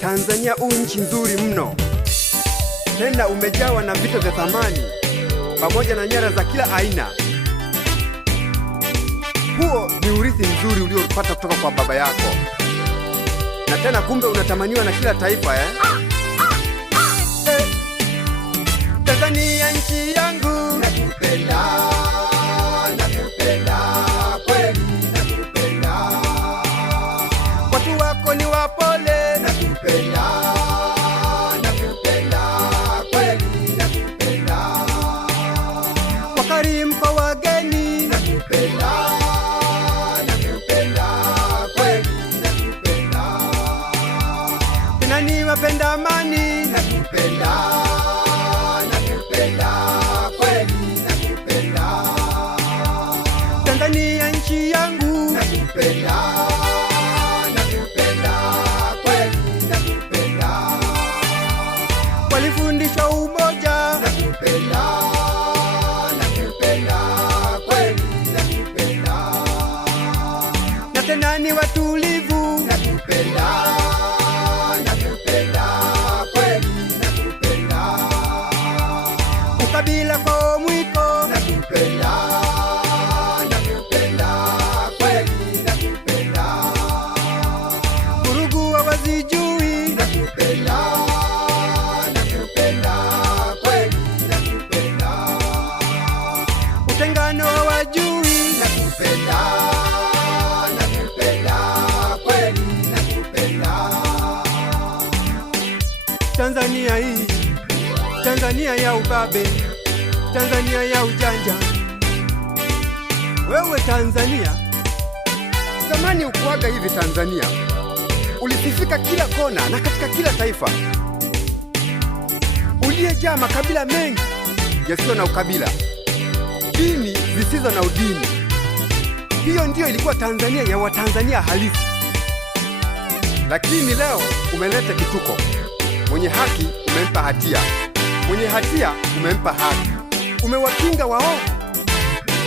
Tanzania nchi nzuri mno, tena umejawa na vitu vya thamani pamoja na nyara za kila aina. Huo ni urithi mzuri uliopata kutoka kwa baba yako, na tena kumbe unatamaniwa na kila taifa Tanzania nchi yangu, nakupenda, nakupenda, kweli nakupenda. Watu wako ni wapole, nakupenda, nakupenda, kweli nakupenda. Wakarimu kwa wageni, nakupenda, nakupenda, kweli nakupenda. Tena ni wapenda amani, nakupenda, Tanzania nchi yangu, nakupenda, nakupenda, kweli nakupenda. Walifundisha umoja, nakupenda, nakupenda, kweli nakupenda. Na tena ni watulivu, nakupenda, nakupenda, kweli nakupenda. Ukabila kwa mwiko, nakupenda, sijui, nakupenda, nakupenda, kweli nakupenda. Utengano hawajui, nakupenda, nakupenda, kweli nakupenda. Tanzania hii, Tanzania ya ubabe, Tanzania ya ujanja. Wewe Tanzania, zamani ukuaga hivi Tanzania, ulisifika kila kona na katika kila taifa, uliyejaa makabila mengi yasiyo na ukabila, dini zisizo na udini. Hiyo ndiyo ilikuwa Tanzania ya Watanzania halisi. Lakini leo umeleta kituko. Mwenye haki umempa hatia, mwenye hatia umempa haki. Umewakinga waovu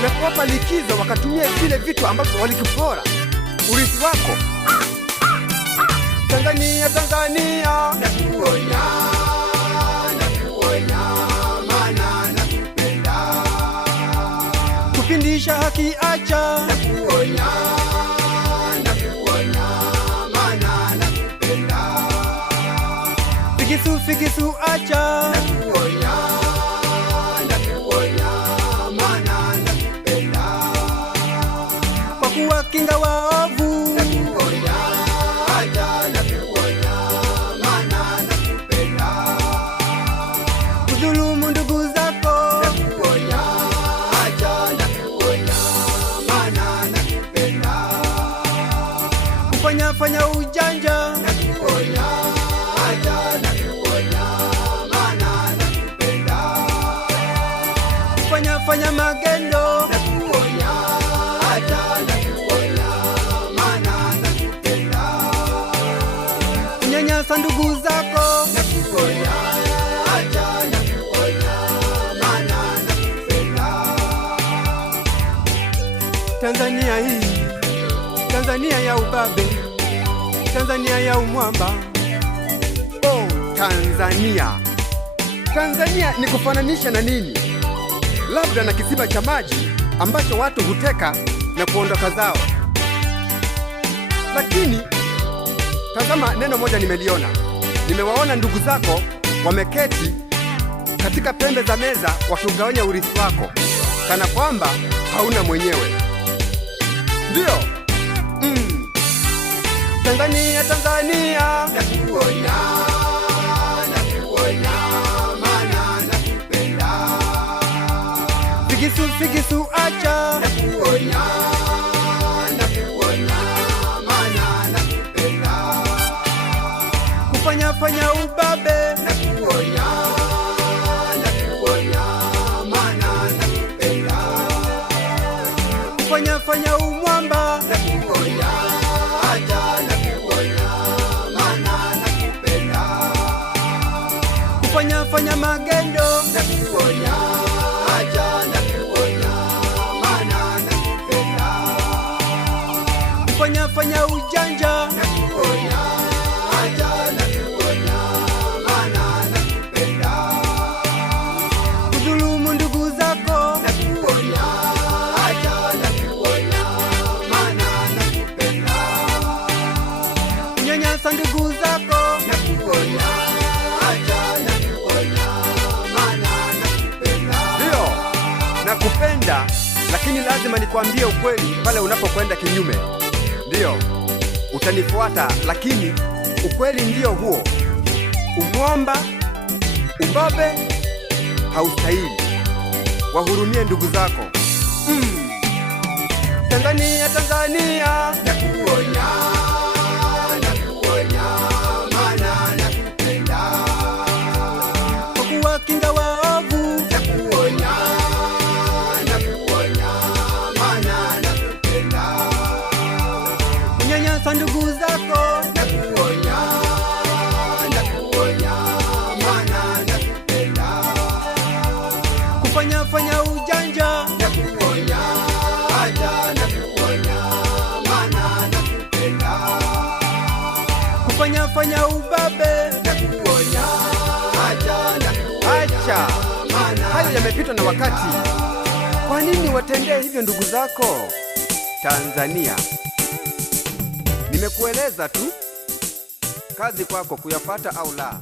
na kuwapa likizo wakatumia vile vitu ambavyo walikupora urithi wako. Tanzania, Tanzania, nakuonya, nakuonya, maana nakupenda. Kupindisha haki acha, nakuonya, nakuonya, maana nakupenda. Fikisu, fikisu acha, nakuonya, nakuonya, maana nakupenda. Kwa kuwakinga waovu, nakuonya, acha nakuonya, maana nakupenda. Kudhulumu ndugu zako, nakuonya, acha nakuonya, maana nakupenda. Kufanya ujanja, nakuonya, acha nakuonya, maana nakupenda. Kufanya magendo, nakuonya, acha nakuonya, maana nakupenda. Kunyanyasa ndugu zako, nakuonya, acha nakuonya, maana nakupenda. Tanzania hii, Tanzania ya ubabe, Tanzania ya umwamba. Oh, Tanzania, Tanzania ni kufananisha na nini? Labda na kisima cha maji ambacho watu huteka na kuondoka zao. Lakini tazama, neno moja nimeliona. Nimewaona ndugu zako wameketi katika pembe za meza wakiugawanya urithi wako kana kwamba hauna mwenyewe. Ndio. Tanzania, Tanzania, nakuonya, nakuonya, maana nakupenda. Fikisu, fikisu acha, nakuonya, nakuonya, maana nakupenda. Kufanya ubabe, nakuonya, nakuonya, maana nakupenda. Kufanya umwamba, nakuonya, acha nakuonya, maana nakupenda. Kufanya magendo, nakuonya, acha nakuonya, maana nakupenda. kufanya fanya ujanja, nakuonya, acha nakuonya, maana nakupenda. kudhulumu ndugu zako, Nakuonya, acha nakuonya, maana nakupenda. kunyanyasa ndugu zako, Nakuonya, acha nakuonya, maana nakupenda. ndio nakupenda, lakini lazima nikwambie ukweli pale unapokwenda kinyume. Ndio utanifuata, lakini ukweli ndio huo. Umwamba, ubabe haustahili. Wahurumie ndugu zako. Tanzania, Tanzania, Nakuonya, nakuonya, maana nakupenda. kwa kuwakinga waovu, Nakuonya, nakuonya, maana nakupenda. kunyanyasa ndugu zako, Nakuonya, nakuonya, maana nakupenda. kufanya fanya ujanja, Nakuonya, acha nakuonya, maana nakupenda. kufanya fanya ubabe. Nakuonya, acha nakuonya, Acha maana hayo, yamepitwa na wakati. Kwa nini watendee hivyo ndugu zako? Tanzania, nimekueleza tu, kazi kwako kuyapata au la.